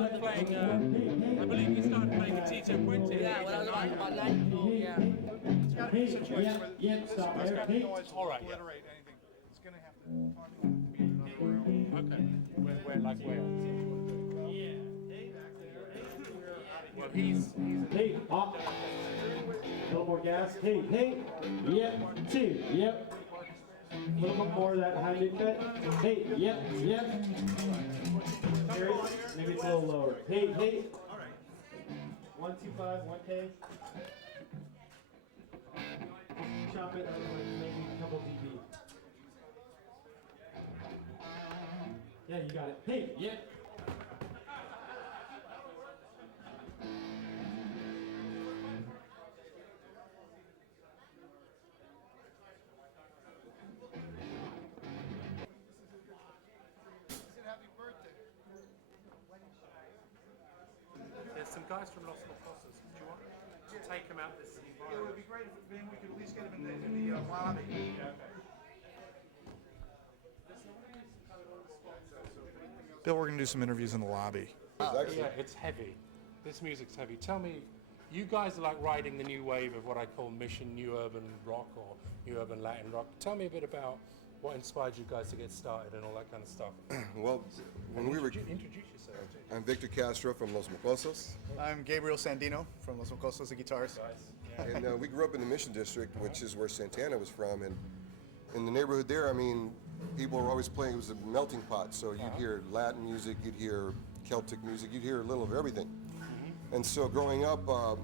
Playing, I believe you started playing the Tito Puente. Yeah, when I was about 9 years old, yeah. It's got to be a situation where it's got to noise All right, obliterate anything. It's going to have to be in another room. Okay. Where, like where? Well, he's Hey, pop. A little more gas. Hey, hey. Yep, two. Yep. A little bit more of that high mid cut. Hey, yep, yep. Here, maybe it's a little lower. Hey, hey. 125, 1K. Chop it, maybe a couple dB. Yeah, you got it. Hey, yep. There's some guys from Los Mocosos. Do you want to take them out this It environment? would be great if we could at least get them in the lobby. Bill, we're going to do some interviews in the lobby. Yeah, it's heavy. This music's heavy. Tell me, you guys are like riding the new wave of what I call Mission New Urban Rock or New Urban Latin Rock. Tell me a bit about what inspired you guys to get started and all that kind of stuff. Well, when we were, Introduce yourself. I'm Victor Castro from Los Mocosos, I'm Gabriel Sandino from Los Mocosos, the guitars. and we grew up in the Mission District, which is where Santana was from, and in the neighborhood there, I mean, people were always playing. It was a melting pot, so you'd hear Latin music, you'd hear Celtic music, you'd hear a little of everything. And so growing up, I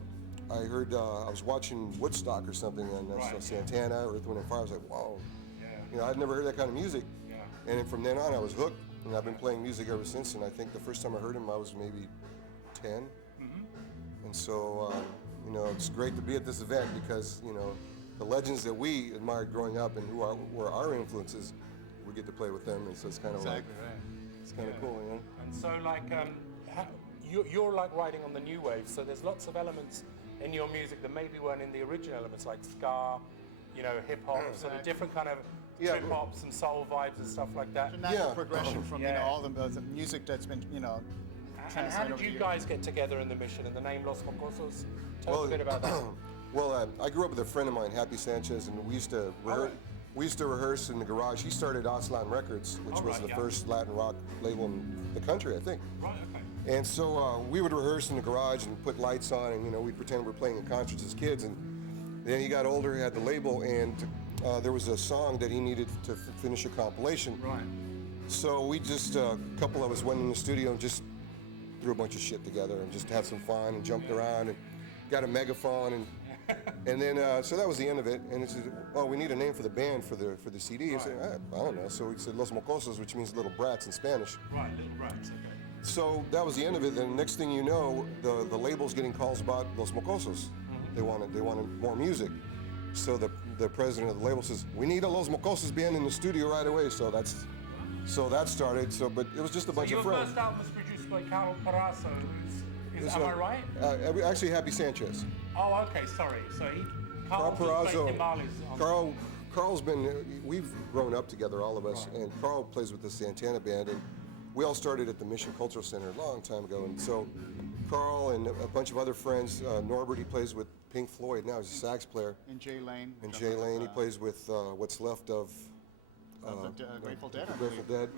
heard, I was watching Woodstock or something, and Santana, Earth, Wind and Fire. I was like, whoa. You know, I'd never heard that kind of music. And then from then on, I was hooked, and I've been playing music ever since. And I think the first time I heard him, I was maybe 10. And so, you know, it's great to be at this event because, you know, the legends that we admired growing up and who were our influences, we get to play with them. And so it's kind of like, it's kind of cool, you know? And so, like, you're like riding on the new wave, so there's lots of elements in your music that maybe weren't in the original elements, like ska, you know, hip hop, sort of different kind of trip hops and soul vibes and stuff like that. It's a natural progression from you know all the music that's been And how did you guys get together in the Mission and the name Los Mocosos? Tell us a bit about that. Well, I grew up with a friend of mine, Abel Sanchez, and we used to rehearse in the garage. He started Aslan Records, which was the first Latin rock label in the country, I think. Right, okay. And so we would rehearse in the garage and put lights on, and you know, we'd pretend we were playing in concerts as kids. And then he got older, he had the label, and there was a song that he needed to finish a compilation. Right. So we just, a couple of us went in the studio and just threw a bunch of shit together and just had some fun and jumped around and got a megaphone and then so that was the end of it. And it said, oh, we need a name for the band for the CD. I said, I don't know. So we said Los Mocosos, which means little brats in Spanish. Right, little brats. Okay. So that was the end of it. Then the next thing you know, the label's getting calls about Los Mocosos. They wanted more music. So the president of the label says, we need a Los Mocosos band in the studio right away. So that started. So, but it was just a bunch of friends. Your first album was produced by Carl Parazo, am I right? Actually, Abel Sanchez. Oh, okay, sorry. So Carl Parazo. Carl's been, we've grown up together, all of us, and Carl plays with the Santana band, and we all started at the Mission Cultural Center a long time ago, and so Carl and a bunch of other friends, Norbert, he plays with Pink Floyd now, he's a sax player. And Jay Lane. And Jay Lane, he plays with what's left of the Grateful Dead. Grateful Dead.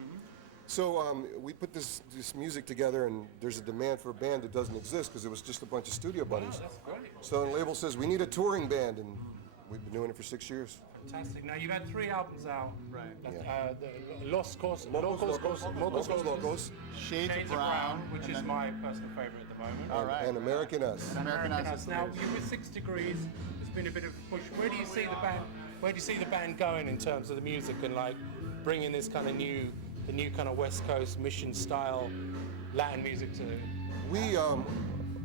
So we put this music together, and there's a demand for a band that doesn't exist because it was just a bunch of studio buddies. Wow, that's great. So the label says, we need a touring band, and we've been doing it for 6 years. Fantastic. Now, you've had 3 albums out. Right. Los Mocos, Shades of Brown, which is my personal favorite at the moment. All right. and American Us. American Us. Now, you're with 6 Degrees. There's been a bit of a push. Where do you see the band? Where do you see the band going in terms of the music and like bringing this kind of the new kind of West Coast Mission style Latin music to?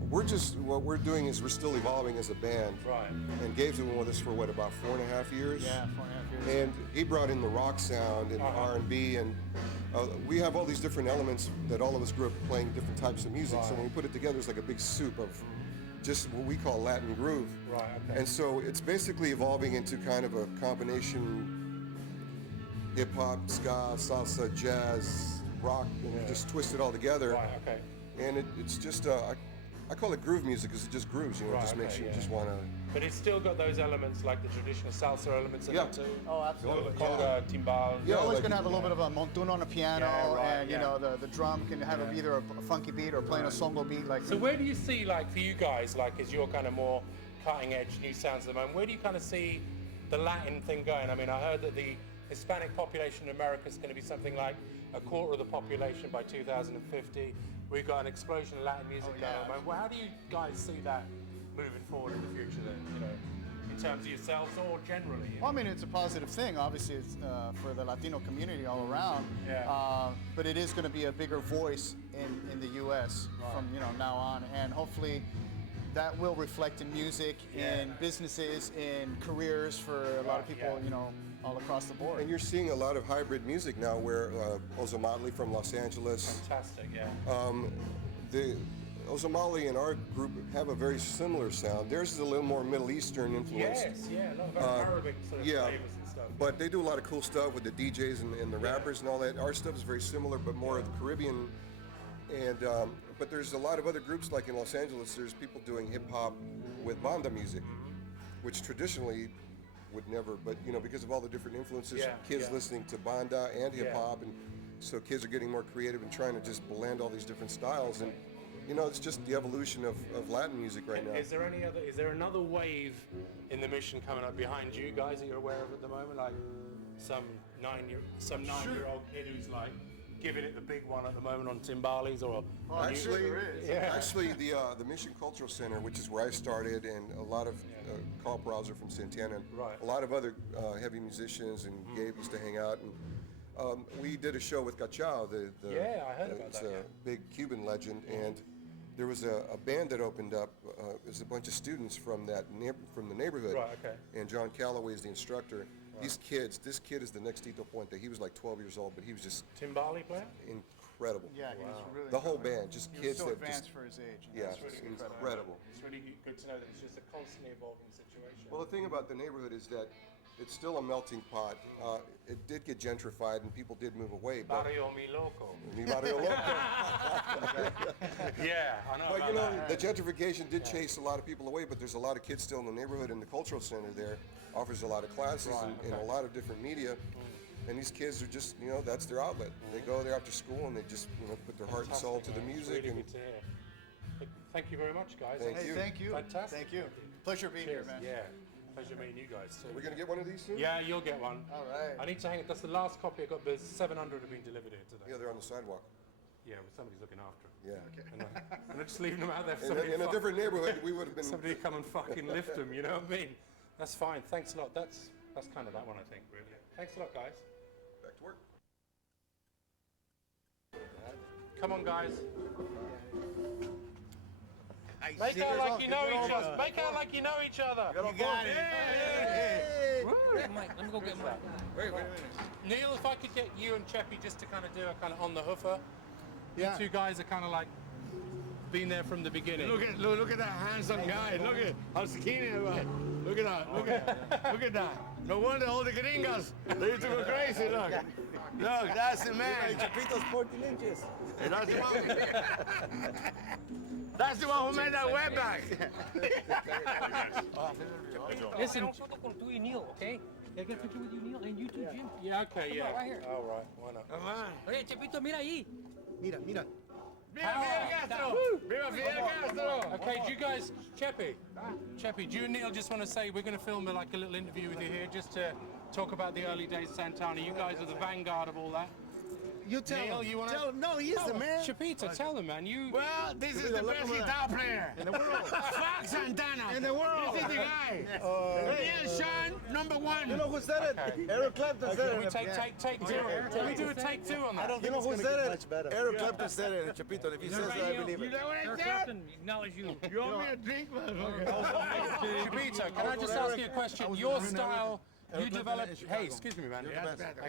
What we're doing is we're still evolving as a band. Right. And Gabe's been with us for what, about 4.5 years? Yeah, 4.5 years. And he brought in the rock sound and R&B, and we have all these different elements that all of us grew up playing different types of music. So when we put it together, it's like a big soup of just what we call Latin groove. Right. Okay. And so it's basically evolving into kind of a combination hip hop, ska, salsa, jazz, rock, and you just twist it all together. Right, okay. And it's just, I call it groove music because it just grooves, you know, it just makes you just want to. But it's still got those elements like the traditional salsa elements in it too. Oh, absolutely. Conga, timbal. You're always like- going to have a little bit of a montuno on the piano, Yeah, right, and you know the drum can have either a funky beat or playing a songo beat. Like So where do you see, like, for you guys, like, as your kind of more cutting edge new sounds at the moment, where do you kind of see the Latin thing going? I mean, I heard that the Hispanic population in America is going to be something like a quarter of the population by 2050. We've got an explosion of Latin music going on. Well, how do you guys see that moving forward in the future then, you know, in terms of yourselves or generally? Well, I mean, it's a positive thing. Obviously, it's for the Latino community all around. Yeah. But it is going to be a bigger voice in the U.S. from now on, and hopefully that will reflect in music, in businesses, in careers for a lot of people, all across the board. And you're seeing a lot of hybrid music now, where Ozomali from Los Angeles. Fantastic, yeah. The Ozomali and our group have a very similar sound. Theirs is a little more Middle Eastern influence. Yes, yeah, a lot of Arabic sort of flavors and stuff. But they do a lot of cool stuff with the DJs and the rappers and all that. Our stuff is very similar, but more of the Caribbean. And but there's a lot of other groups, like in Los Angeles, there's people doing hip hop with banda music, which traditionally would never, but because of all the different influences, kids listening to banda and hip hop, and so kids are getting more creative and trying to just blend all these different styles. And it's just the evolution of Latin music right now. Is there another wave in the mission coming up behind you guys that you're aware of at the moment? Like some nine-year-old kid who's like giving it the big one at the moment on timbales, or Actually, the Mission Cultural Center, which is where I started, and a lot of Carl Browser from Santana, and a lot of other heavy musicians, and Gabe used to hang out. And we did a show with Cachao, I heard about that. A big Cuban legend, and there was a band that opened up. It was a bunch of students from the neighborhood, and John Calloway is the instructor. These kids, this kid is the next Tito Puente. He was like 12 years old, but he was just timbale player? Incredible. Yeah, he was really the whole band, just he kids was so that advanced just for his age. Yeah, That's it's really incredible. It's really good to know that it's just a constantly evolving situation. Well, the thing about the neighborhood is that it's still a melting pot. It did get gentrified and people did move away. But Barrio Mi Loco. Mi Barrio Loco. Yeah, I know. But the gentrification did chase a lot of people away, but there's a lot of kids still in the neighborhood, and the cultural center there offers a lot of classes and a lot of different media. And these kids are just, that's their outlet. They go there after school and they just, put their heart and soul to the music. Really And good to hear. Thank you very much, guys. Thank you. Fantastic. Thank you. Pleasure being here, man. Yeah. Pleasure meeting you guys. Are we going to get one of these soon? Yeah, you'll get one. All right. I need to hang it. That's the last copy I got. There's 700 have been delivered here today. Yeah, they're on the sidewalk. Yeah, well, somebody's looking after them. Yeah. Okay. And I'm just leaving them out there for somebody In a different neighborhood, we would have been. somebody come and fucking lift them, you know what I mean? That's fine. Thanks a lot. That's kind of that one, I think, really. Thanks a lot, guys. Back to work. Come on, guys. Make out like you know each other. Make out like you know each other. You got it. Hey. Mike, let me go get mine. Wait. Neil, if I could get you and Cheppy just to kind of do a kind of on the hoofer. You two guys are kind of like been there from the beginning. Look at that handsome guy. Look at how skinny he was. Look at that. Look at that. No wonder all the gringos, they used to go crazy. Look, that's the man. Chepito's 14 inches. Hey, that's the one who made that wetback. Listen, photo con tú y Neal, okay? Can I get a picture with you, Neal, and you too, Jim? Yeah, okay, Come yeah. on, right here. All right, why not? Come on. Oye, Chepito, mira ahí. Mira. Viva Fidel Castro. Viva Fidel Castro. Okay, do you guys, Cheppy, do you and Neil just want to say we're going to film like a little interview with you here just to talk about the early days of Santana. You guys are the vanguard of all that. You tell Neil, him. you want Tell him. No, he is the man. Chepito, tell them, man. You. Well, this is the best guitar player in the world. Fuck Santana. In the world. This is the guy. Neal Schon, #1. You know who said it? Okay. Eric Clapton said Can we it. take two? Can we do a take two on that? You know who said it? Eric Clapton said it, Chepito. And if he says it, I believe You it. know what I Eric said? Clapton acknowledge you. You owe me a drink, motherfucker. Chepito, can I just ask you a question? Your style, you developed. Hey, excuse me, man.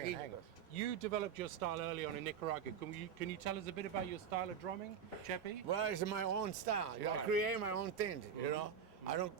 Hang on. You developed your style early on in Nicaragua. Can you tell us a bit about your style of drumming, Cheppy? Well, it's my own style. I create my own thing. I don't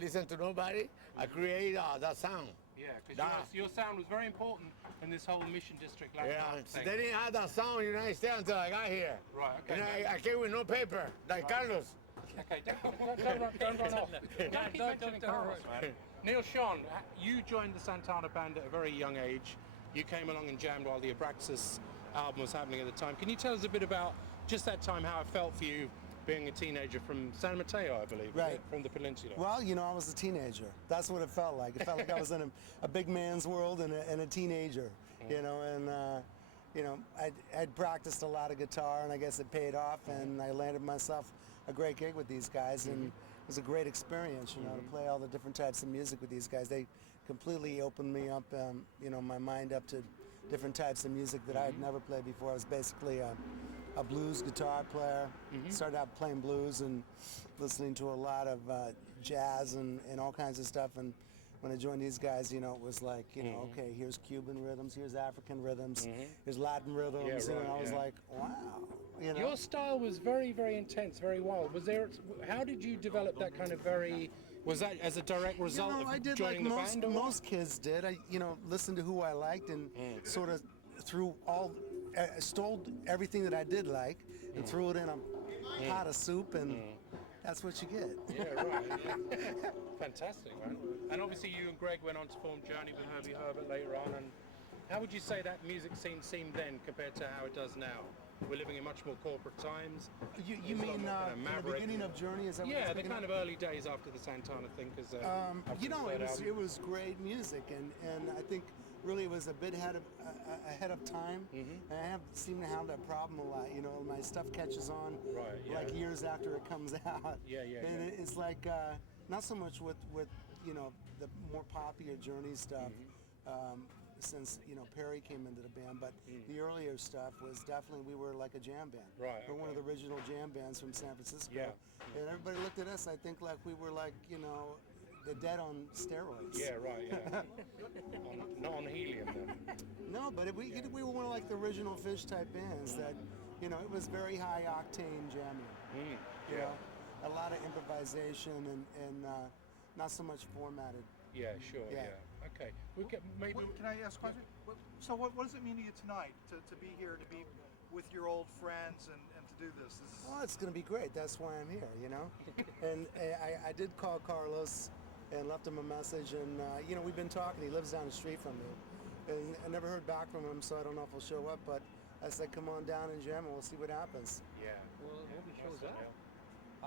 listen to nobody. I create that sound. Yeah, because your sound was very important in this whole Mission District Yeah, Latin thing. they didn't have that song in the United States until I got here. Right, okay. And I came with no paper, like Carlos. Okay, don't run off. Don't mention Carlos, man. Neal Schon, you joined the Santana band at a very young age. You came along and jammed while the Abraxas album was happening at the time. Can you tell us a bit about just that time, how it felt for you being a teenager from San Mateo, I believe, Right. from the peninsula? Well, you know, I was a teenager. That's what it felt like. It felt like I was in a big man's world and a teenager, you know, and, you know, I'd practiced a lot of guitar, and I guess it paid off, and I landed myself a great gig with these guys, and it was a great experience, you know, to play all the different types of music with these guys. They completely opened me up, you know, my mind up to different types of music that I had never played before. I was basically a blues guitar player. Started out playing blues and listening to a lot of jazz and all kinds of stuff. And when I joined these guys, you know, it was like, you know, okay, here's Cuban rhythms, here's African rhythms, here's Latin rhythms. Yeah, and I was right, like, wow. You know? Your style was very, very intense, very wild. How did you develop that kind of was that as a direct result You know, I of did joining like the band? Or what? most kids did. I, you know, listened to who I liked and sort of stole everything that I did like and threw it in a pot of soup, and that's what you get. Yeah, right. Yeah. Fantastic, man. And obviously you and Gregg went on to form Journey with Herbie Herbert later on. And how would you say that music scene seemed then compared to how it does now? We're living in much more corporate times. You mean the beginning of Journey? Is that what Yeah, you're the thinking kind of early days after the Santana thing. Cause, you know, it was great music, and I think really it was a bit ahead of time. And I seem to have that problem a lot. You know, my stuff catches on like years after it comes out. And it's like not so much with you know the more popular Journey stuff. Since you know Perry came into the band, but the earlier stuff was definitely we were like a jam band. We're one of the original jam bands from San Francisco. And everybody looked at us, I think, like we were like, you know, the Dead on steroids. Yeah, right. Yeah. Not on helium then. No, but we were one of like the original Fish type bands that, you know, it was very high octane jamming. You know, a lot of improvisation and not so much formatted. Yeah, sure. Yeah. Okay. We can maybe. Can I ask a question? So what does it mean to you tonight to be here, to be with your old friends and to do this? Well, it's going to be great. That's why I'm here, you know. And I did call Carlos and left him a message, and you know, we've been talking. He lives down the street from me, and I never heard back from him, so I don't know if he'll show up. But I said, come on down and jam, and we'll see what happens. Yeah. Well, I hope he shows up.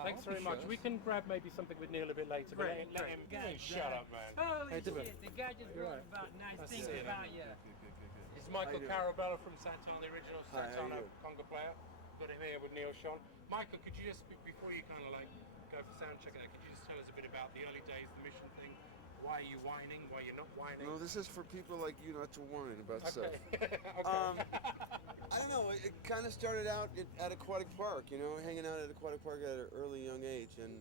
Thanks very much. We can grab maybe something with Neal a bit later. But let him shut up, man. Holy Hey, shit, the guy just wrote about nice things about you. It's Michael Carabello from Santana, the original Santana conga player. Got him here with Neal Schon. Michael, could you just, before you kind of like go for sound check, could you just tell us a bit about the early days, the Mission thing? Why are you whining? Why you're not whining? No, this is for people like you not to whine about stuff. I don't know. It kind of started out at Aquatic Park, you know, hanging out at Aquatic Park at an early young age, and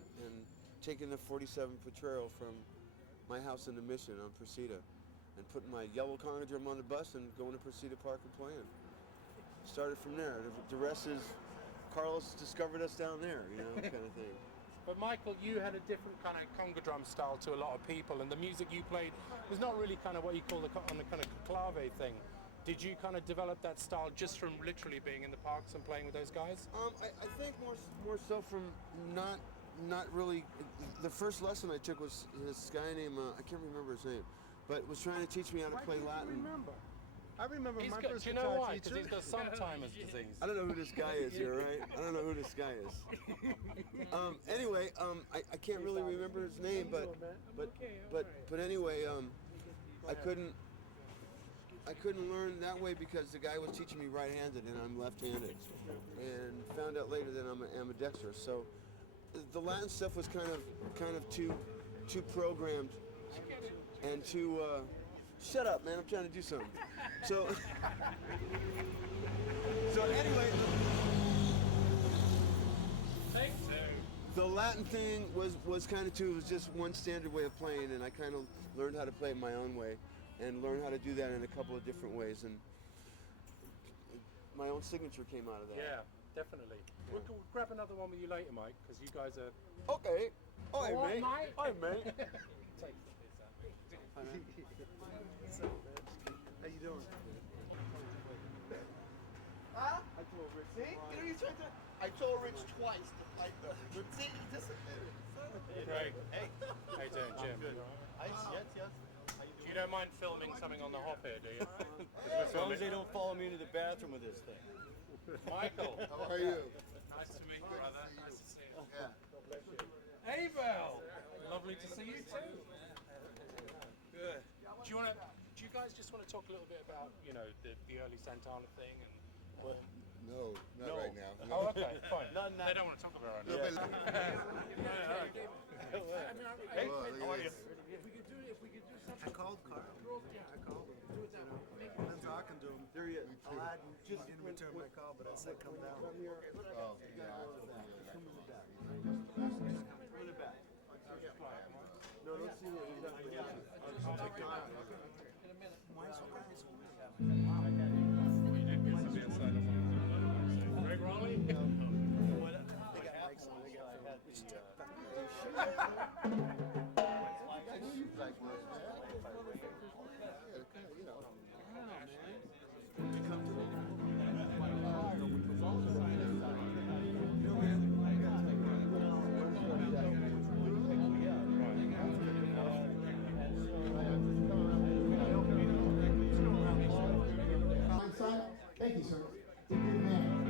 taking the 47 Patrero from my house in the Mission on Presida, and putting my yellow conga drum on the bus and going to Presida Park and playing. Started from there. The rest is Carlos discovered us down there, you know, kind of thing. But Michael, you had a different kind of conga drum style to a lot of people, and the music you played was not really kind of what you call on the kind of clave thing. Did you kind of develop that style just from literally being in the parks and playing with those guys? I think more so from not really. The first lesson I took was this guy named I can't remember his name, but was trying to teach me how to play Latin. I remember my first do you know guitar why? teacher. Because he's got Sometimer's disease. I don't know who this guy is here, right? I don't know who this guy is. Anyway, I can't really remember his name, but anyway, I couldn't learn that way because the guy was teaching me right-handed and I'm left-handed, and found out later that I'm ambidextrous. So the Latin stuff was kind of too programmed and too. Shut up, man! I'm trying to do something. So anyway, the Latin thing was kind of too. It was just one standard way of playing, and I kind of learned how to play it my own way, and learned how to do that in a couple of different ways, and my own signature came out of that. Yeah, definitely. Yeah. We'll grab another one with you later, Mike, because you guys are. Okay. All right, What, mate. Mike? All right, mate. How you doing? Huh? I told Rich. See? You know, you tried to. I told Rich twice to fight them. But see, he disappeared. Greg. Hey. How you doing, Jim? Good. Yes. You don't mind filming something on the hop here, do you? As long as they don't follow me into the bathroom with this thing. Michael. How are you? Nice to meet you, brother. Nice to see you. Yeah. Abel. Lovely to see you too. Good. Do you guys just want to talk a little bit about, you know, the early Santana thing and? No, not right now. No. Oh, okay, fine. They don't want to talk about it. Yeah. Hey, how are you? I called Carl. I called him. I've been talking to him. There he is. I didn't return my call, but I said come down. Oh, yeah. Come in the back. In the back. No, don't see me. Why so nice? Greg Rolie? They got mics on. They got Thank you, sir. You're a good man.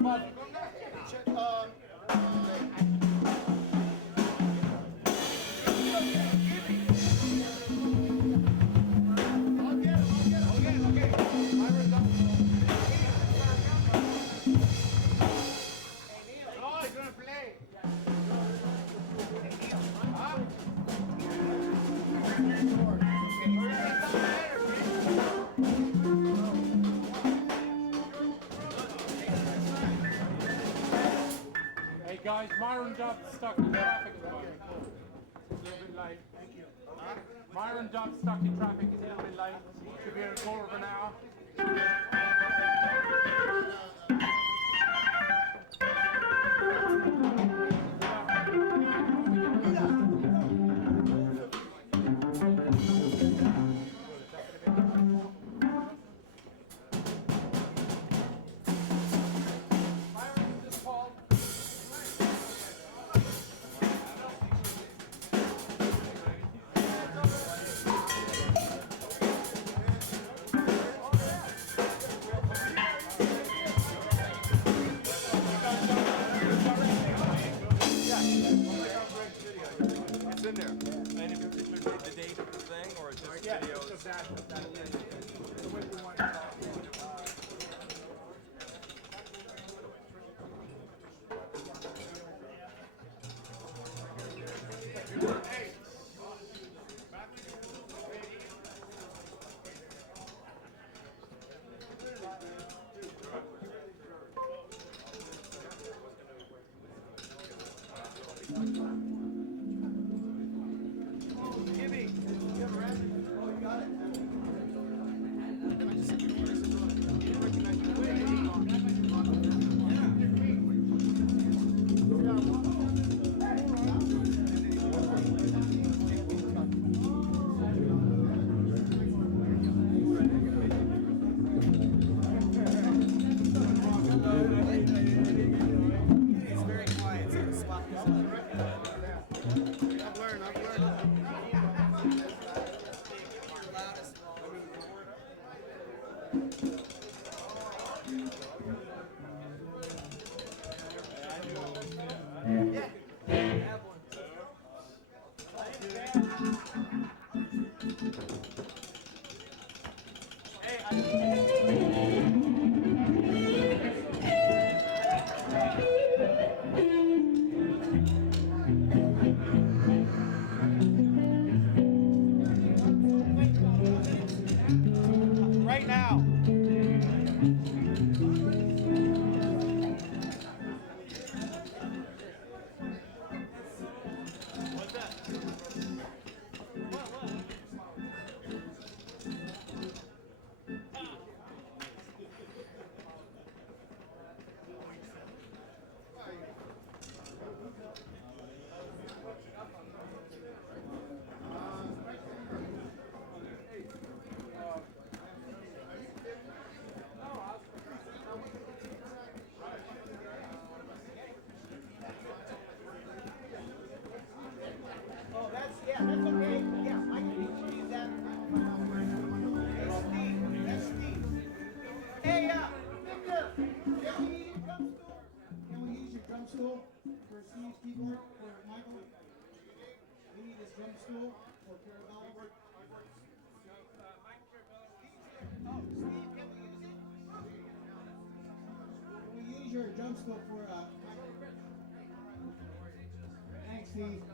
bud. Hey guys, Myron Dove stuck in traffic at the moment. It's a little bit late. Thank you. Myron Dove stuck in traffic, is a little bit late. Should be here in a quarter of an hour. It's in there. Any particular date, the date of the thing, or just videos? Right now. Stool for Steve's keyboard for Michael. We need his drum stool for Carabello. Can we use your drum stool for Michael? Thanks, Steve.